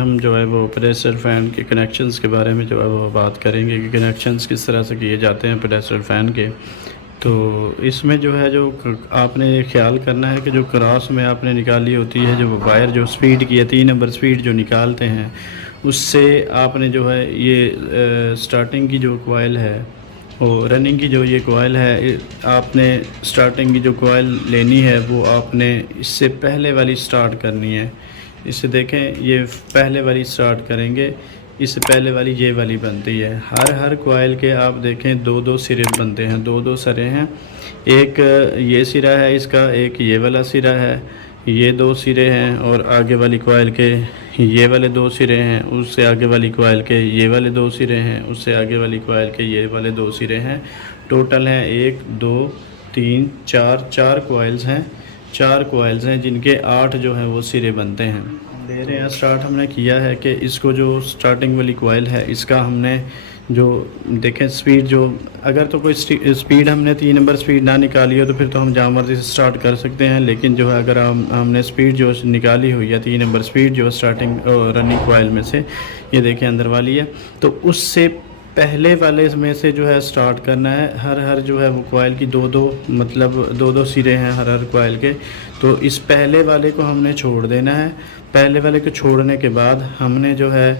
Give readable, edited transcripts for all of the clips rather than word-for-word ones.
हम जो है वो प्रेशर फ़ैन के कनेक्शंस के बारे में जो है वो बात करेंगे कि कनेक्शंस किस तरह से किए जाते हैं प्रेशर फ़ैन के। तो इसमें जो है जो आपने ये ख्याल करना है कि जो क्रॉस में आपने निकाली होती है जो वायर जो स्पीड की है 3 नंबर स्पीड जो निकालते हैं, उससे आपने जो है ये स्टार्टिंग की जो कॉइल है और रनिंग की जो ये कॉइल है, आपने स्टार्टिंग की जो कॉइल लेनी है वो आपने इससे पहले वाली स्टार्ट करनी है। इसे देखें, ये पहले वाली स्टार्ट करेंगे, इससे पहले वाली ये वाली बनती है। हर कॉइल के आप देखें दो दो सिरे बनते हैं, दो दो सिरे हैं। एक ये सिरा है इसका, एक ये वाला सिरा है, ये दो सिरे हैं और आगे वाली कॉइल के ये वाले दो सिरे हैं, उससे आगे वाली कॉइल के ये वाले दो सिरे हैं, उससे आगे वाली कॉइल के ये वाले दो सिरे हैं। टोटल हैं 1 2 3 4 4 कॉइल्स हैं, 4 कॉइल्स हैं जिनके 8 जो हैं वो सिरे बनते हैं। ले रहे हैं स्टार्ट हमने किया है कि इसको जो स्टार्टिंग वाली कॉइल है इसका हमने जो देखें स्पीड जो अगर तो कोई स्पीड हमने 3 नंबर स्पीड ना निकाली हो तो फिर तो हम जहाँ मर्जी से स्टार्ट कर सकते हैं, लेकिन जो है अगर हमने स्पीड जो निकाली हुई है 3 नंबर स्पीड जो स्टार्टिंग रनिंग कॉइल में से, ये देखें अंदर वाली है, तो उससे पहले वाले में से जो है स्टार्ट करना है। हर जो है वो कॉइल की दो दो मतलब दो दो सिरे हैं हर कॉइल के, तो इस पहले वाले को हमने छोड़ देना है। पहले वाले को छोड़ने के बाद हमने जो है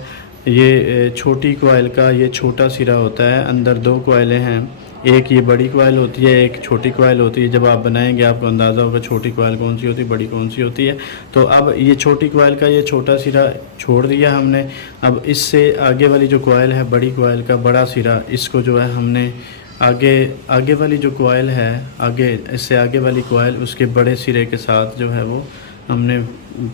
ये छोटी कॉइल का ये छोटा सिरा होता है, अंदर 2 कॉइलें हैं, एक ये बड़ी कॉइल होती है, एक छोटी कॉइल होती है। जब आप बनाएंगे आपको अंदाज़ा होगा छोटी कॉइल कौन सी होती है, बड़ी कौन सी होती है। तो अब ये छोटी कॉइल का ये छोटा सिरा छोड़ दिया हमने। अब इससे आगे वाली जो कॉइल है बड़ी कॉइल का बड़ा सिरा, इसको जो है हमने आगे वाली जो कॉइल है, आगे इससे आगे वाली कॉइल उसके बड़े सिरे के साथ जो है वो हमने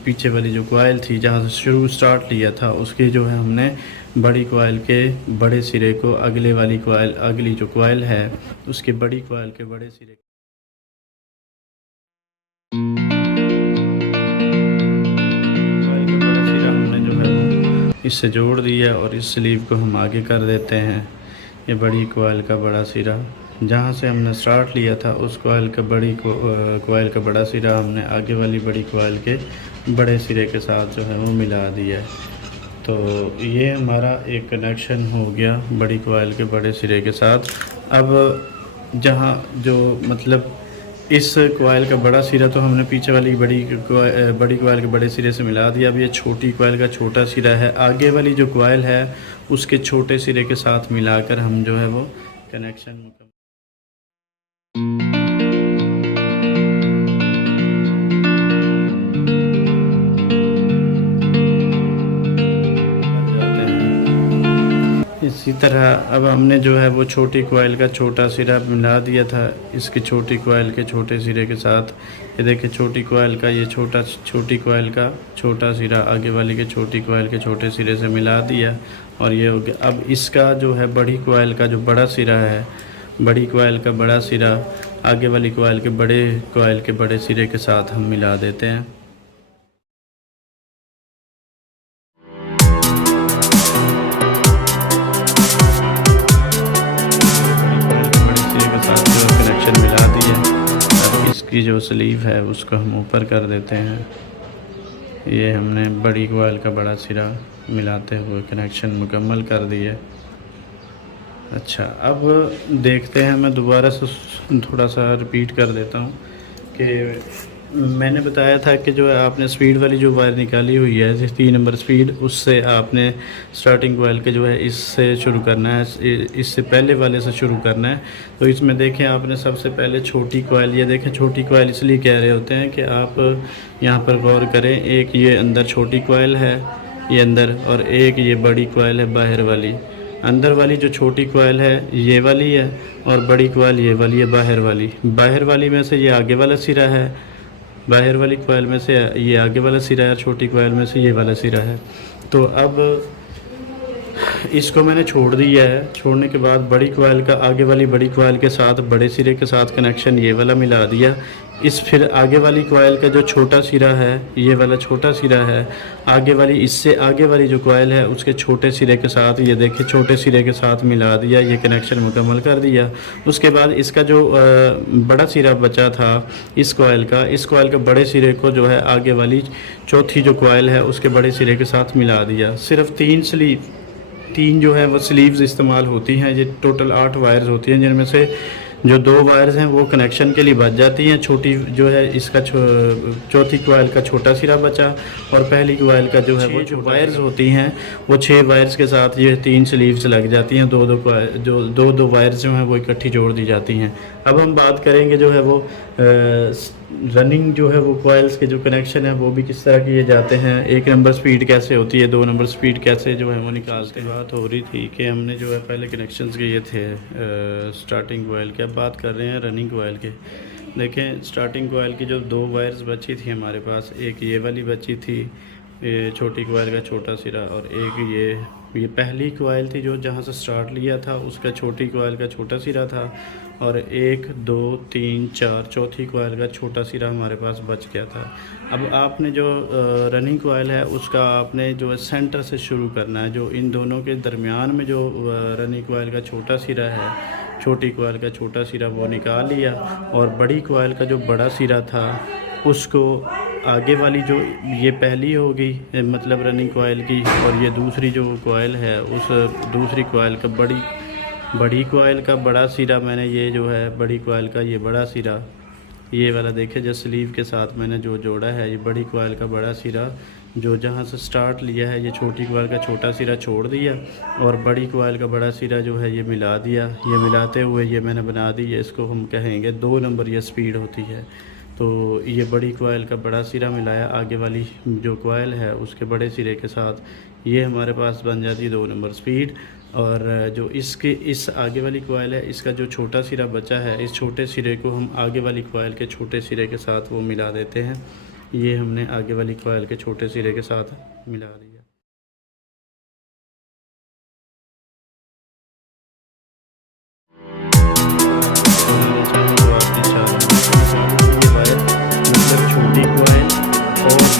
पीछे वाली जो कॉइल थी जहाँ से शुरू स्टार्ट लिया था उसके जो है हमने बड़ी कॉइल के बड़े सिरे को अगले वाली कॉइल अगली जो कॉइल है उसके बड़ी कॉइल के बड़े सिरे कॉइल का बड़ा सिरा हमने जो है वो इससे जोड़ दिया और इस स्लीव को हम आगे कर देते हैं। ये बड़ी कॉइल का बड़ा सिरा जहाँ से हमने स्टार्ट लिया था उस कॉइल का कॉइल का बड़ा सिरा हमने आगे वाली बड़ी कॉइल के बड़े सिरे के साथ जो है वो मिला दिया है। तो ये हमारा एक कनेक्शन हो गया बड़ी कॉइल के बड़े सिरे के साथ। अब जहाँ जो मतलब इस कॉइल का बड़ा सिरा तो हमने पीछे वाली बड़ी कॉइल के बड़े सिरे से मिला दिया। अब ये छोटी कॉइल का छोटा सिरा है, आगे वाली जो कॉइल है उसके छोटे सिरे के साथ मिलाकर हम जो है वो कनेक्शन इसी तरह अब हमने जो है वो छोटी कॉइल का छोटा सिरा मिला दिया था इसकी छोटी कॉइल के छोटे सिरे के साथ। ये देखिए छोटी कॉइल का ये छोटी कॉइल का छोटा सिरा आगे वाली के छोटी कॉइल के छोटे सिरे से मिला दिया और ये हो गया। अब इसका जो है बड़ी कॉइल का जो बड़ा सिरा है, बड़ी कॉइल का बड़ा सिरा आगे वाली कॉइल के बड़े सिरे के साथ हम मिला देते हैं। कनेक्शन मिला दिए। अब इसकी जो स्लीव है उसको हम ऊपर कर देते हैं। ये हमने बड़ी कॉइल का बड़ा सिरा मिलाते हुए कनेक्शन मुकम्मल कर दिए। अच्छा, अब देखते हैं, मैं दोबारा से थोड़ा सा रिपीट कर देता हूँ कि मैंने बताया था कि जो है आपने स्पीड वाली जो वायर निकाली हुई है 3 नंबर स्पीड, उससे आपने स्टार्टिंग कॉइल के जो है इससे शुरू करना है, इससे पहले वाले से शुरू करना है। तो इसमें देखें आपने सबसे पहले छोटी कॉइल, ये देखें छोटी कॉइल इसलिए कह रहे होते हैं कि आप यहाँ पर गौर करें, एक ये अंदर छोटी कॉइल है ये अंदर, और एक ये बड़ी कॉइल है बाहर वाली। अंदर वाली जो छोटी कॉइल है ये वाली है और बड़ी कॉइल ये वाली है बाहर वाली। बाहर वाली में से ये आगे वाला सिरा है, बाहर वाली कॉइल में से ये आगे वाला सिरा है, छोटी कॉइल में से ये वाला सिरा है। तो अब इसको मैंने छोड़ दिया है। छोड़ने के बाद बड़ी कॉइल का आगे वाली बड़ी कॉइल के साथ बड़े सिरे के साथ कनेक्शन ये वाला मिला दिया। इस फिर आगे वाली कॉइल का जो छोटा सिरा है, ये वाला छोटा सिरा है, आगे वाली इससे आगे वाली जो कॉइल है उसके छोटे सिरे के साथ ये देखिए छोटे सिरे के साथ मिला दिया। ये कनेक्शन मुकम्मल कर दिया। उसके बाद इसका जो बड़ा सिरा बचा था इस कॉइल का बड़े सिरे को जो है आगे वाली चौथी जो कॉइल है उसके बड़े सिरे के साथ मिला दिया। सिर्फ तीन जो है वो स्लीव्स इस्तेमाल होती हैं। ये टोटल 8 वायर्स होती हैं, जिनमें से जो 2 वायर्स हैं वो कनेक्शन के लिए बच जाती हैं। छोटी जो है इसका चौथी कॉइल का छोटा सिरा बचा, और पहली कॉइल का जो है वो जो वायर्स होती हैं वो 6 वायर्स के साथ ये 3 स्लीव्स लग जाती हैं। दो वायर्स जो हैं वो इकट्ठी जोड़ दी जाती हैं। अब हम बात करेंगे जो है वो रनिंग जो है वो कॉइल्स के जो कनेक्शन है वो भी किस तरह किए जाते हैं, 1 नंबर स्पीड कैसे होती है, 2 नंबर स्पीड कैसे जो है वो निकालते हैं। बात हो रही थी कि हमने जो है पहले कनेक्शंस किए थे स्टार्टिंग कॉइल के, अब बात कर रहे हैं रनिंग कॉइल के। देखें स्टार्टिंग कॉइल की जो 2 वायर्स बची थी हमारे पास, एक ये वाली बची थी ये छोटी कॉइल का छोटा सिरा, और एक ये पहली कॉइल थी जो जहाँ से स्टार्ट लिया था उसका छोटी कॉइल का छोटा सिरा था, और 1 2 3 4 चौथी कॉइल का छोटा सिरा हमारे पास बच गया था। अब आपने जो रनिंग कॉइल है उसका आपने जो है सेंटर से शुरू करना है। जो इन दोनों के दरमियान में जो रनिंग कॉइल का छोटा सिरा है, छोटी कॉइल का छोटा सिरा वो निकाल लिया, और बड़ी कॉइल का जो बड़ा सिरा था उसको आगे वाली जो ये पहली होगी मतलब रनिंग कॉइल की, और ये दूसरी जो कॉइल है उस दूसरी कॉइल का बड़ी कॉइल का बड़ा सिरा मैंने ये जो है बड़ी कॉइल का ये बड़ा सिरा ये वाला देखे जो स्लीव के साथ मैंने जो जोड़ा है, ये बड़ी कॉइल का बड़ा सिरा जो जहाँ से स्टार्ट लिया है ये छोटी कॉइल का छोटा सिरा छोड़ दिया, और बड़ी कॉइल का बड़ा सिरा जो है ये मिला दिया। ये मिलाते हुए ये मैंने बना दी है, इसको हम कहेंगे 2 नंबर ये स्पीड होती है। तो ये बड़ी कॉइल का बड़ा सिरा मिलाया आगे वाली जो कॉइल है उसके बड़े सिरे के साथ, ये हमारे पास बन जाती है 2 नंबर स्पीड। और जो इस आगे वाली कॉइल है इसका जो छोटा सिरा बचा है, इस छोटे सिरे को हम आगे वाली कॉइल के छोटे सिरे के साथ वो मिला देते हैं। ये हमने आगे वाली कॉइल के छोटे सिरे के साथ मिला दिया।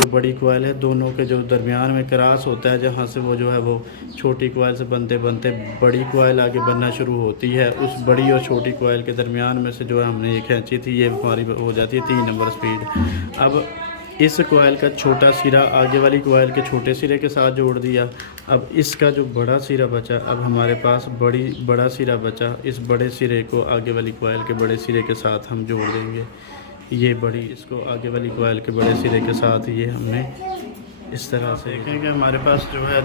बड़ी कॉइल है दोनों के जो दरमियान में क्रॉस होता है, जहाँ से वो जो है वो छोटी कॉइल से बनते बनते बड़ी कॉइल आगे बनना शुरू होती है, उस बड़ी और छोटी कॉइल के दरमियान में से जो है हमने ये खींची थी, ये हमारी हो जाती है 3 नंबर स्पीड। अब इस कॉइल का छोटा सिरा आगे वाली कॉइल के छोटे सिरे के साथ जोड़ दिया। अब इसका जो बड़ा सिरा बचा, अब हमारे पास बड़ा सिरा बचा, इस बड़े सिरे को आगे वाली कॉइल के बड़े सिरे के साथ हम जोड़ देंगे। ये बड़ी इसको आगे वाली कॉइल के बड़े सिरे के साथ ये हमने इस तरह से देखेंगे। हमारे पास जो है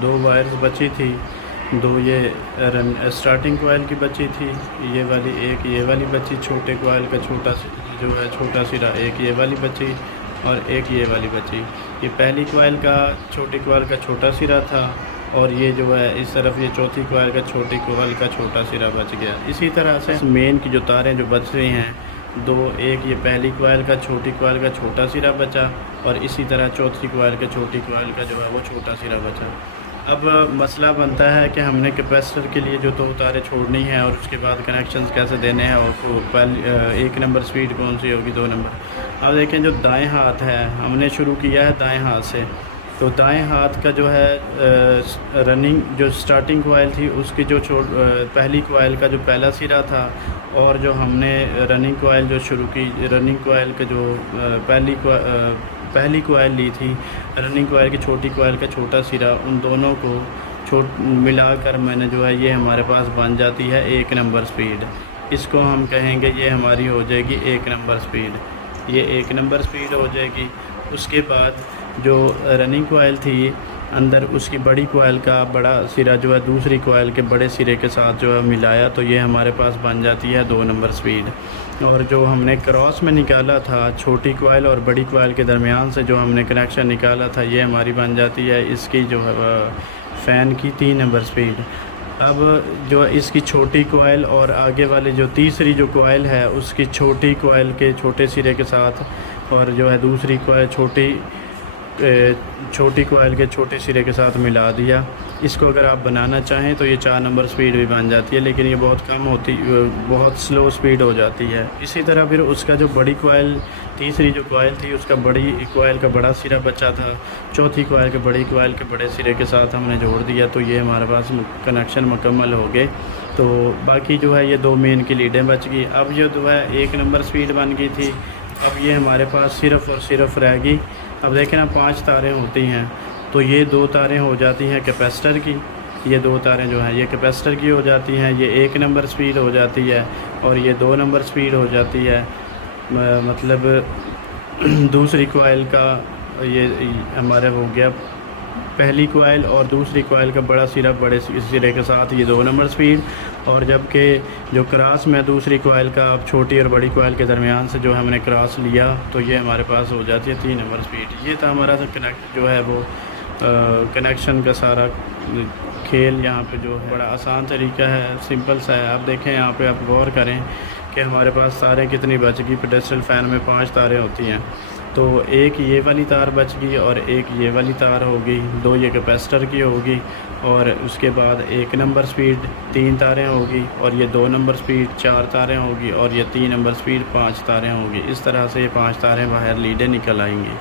दो वायर्स बची थी, 2 ये स्टार्टिंग कॉइल की बची थी, ये वाली एक ये वाली बची, छोटे कॉइल का छोटा सिरा एक ये वाली बची, और एक ये वाली बची। ये पहली कॉइल का छोटी कॉइल का छोटा सिरा था, और ये जो है इस तरफ ये चौथी कॉइल का छोटी कॉइल का छोटा सिरा बच गया। इसी तरह से मेन की जो तारें जो बच रही हैं 2, एक ये पहली कॉइल का छोटी कॉइल का छोटा सिरा बचा, और इसी तरह चौथी कॉइल का छोटी कॉइल का जो है वो छोटा सिरा बचा। अब मसला बनता है कि हमने कैपेसिटर के लिए जो 2 तारें छोड़नी है, और उसके बाद कनेक्शंस कैसे देने हैं, और 1 नंबर स्पीड कौन सी होगी, 2 नंबर। अब देखें जो दाएं हाथ है हमने शुरू किया है दाएं हाथ से, तो दाएं हाथ का जो है रनिंग जो स्टार्टिंग कॉइल थी उसकी जो पहली कॉइल का जो पहला सिरा था, और जो हमने रनिंग कॉइल जो शुरू की रनिंग कॉइल के जो पहली कॉइल ली थी, रनिंग कॉइल की छोटी कॉइल का छोटा सिरा, उन दोनों को मिलाकर मैंने जो है ये हमारे पास बन जाती है 1 नंबर स्पीड। इसको हम कहेंगे ये हमारी हो जाएगी 1 नंबर स्पीड, ये 1 नंबर स्पीड हो जाएगी। उसके बाद जो रनिंग कॉइल थी अंदर उसकी बड़ी कॉइल का बड़ा सिरा जो है दूसरी कॉइल के बड़े सिरे के साथ जो है मिलाया, तो ये हमारे पास बन जाती है 2 नंबर स्पीड। और जो हमने क्रॉस में निकाला था छोटी कॉइल और बड़ी कॉइल के दरमियान से जो हमने कनेक्शन निकाला था, ये हमारी बन जाती है इसकी जो है फ़ैन की 3 नंबर स्पीड। अब जो इसकी छोटी कॉइल और आगे वाले जो तीसरी जो कॉइल है उसकी छोटी कॉइल के छोटे सिरे के साथ, और जो है दूसरी कॉइल छोटी कोयल के छोटे सिरे के साथ मिला दिया। इसको अगर आप बनाना चाहें तो ये 4 नंबर स्पीड भी बन जाती है, लेकिन ये बहुत कम होती, बहुत स्लो स्पीड हो जाती है। इसी तरह फिर उसका जो बड़ी कोयल, तीसरी जो कोयल थी उसका बड़ी कोयल का बड़ा सिरा बचा था, चौथी कोयल के बड़ी कोयल के बड़े सिरे के साथ हमने जोड़ दिया, तो ये हमारे पास कनेक्शन मुकम्मल हो गए। तो बाकी जो है ये 2 मेन की लीडें बच गई। अब जो है 1 नंबर स्पीड बन गई थी, अब ये हमारे पास सिर्फ़ और सिर्फ रह गई। अब देखें ना 5 तारें होती हैं, तो ये 2 तारें हो जाती हैं कैपेसिटर की, ये 2 तारें जो हैं ये कैपेसिटर की हो जाती हैं, ये 1 नंबर स्पीड हो जाती है और ये 2 नंबर स्पीड हो जाती है। मतलब दूसरी कोयल का ये हमारा हो गया पहली कोयल और दूसरी कोयल का बड़ा सिरा बड़े सिरे के साथ ये 2 नंबर स्पीड, और जबकि जो क्रॉस में दूसरी कोयल का अब छोटी और बड़ी कोयल के दरमियान से जो हमने क्रॉस लिया तो ये हमारे पास हो जाती है 3 नंबर स्पीड। ये था हमारा कनेक्ट जो है वो कनेक्शन का सारा खेल। यहाँ पे जो है बड़ा आसान तरीका है, सिंपल सा है। आप देखें यहाँ पे, आप गौर करें कि हमारे पास तारें कितनी बच गई। पेडेस्ट्रियल फ़ैन में 5 तारें होती हैं, तो एक ये वाली तार बच गई और एक ये वाली तार होगी, 2 ये कैपेसिटर की होगी, और उसके बाद 1 नंबर स्पीड 3 तारें होगी, और ये 2 नंबर स्पीड 4 तारें होगी, और ये 3 नंबर स्पीड 5 तारें होगी। इस तरह से ये 5 तारें बाहर लीडें निकल आएंगी।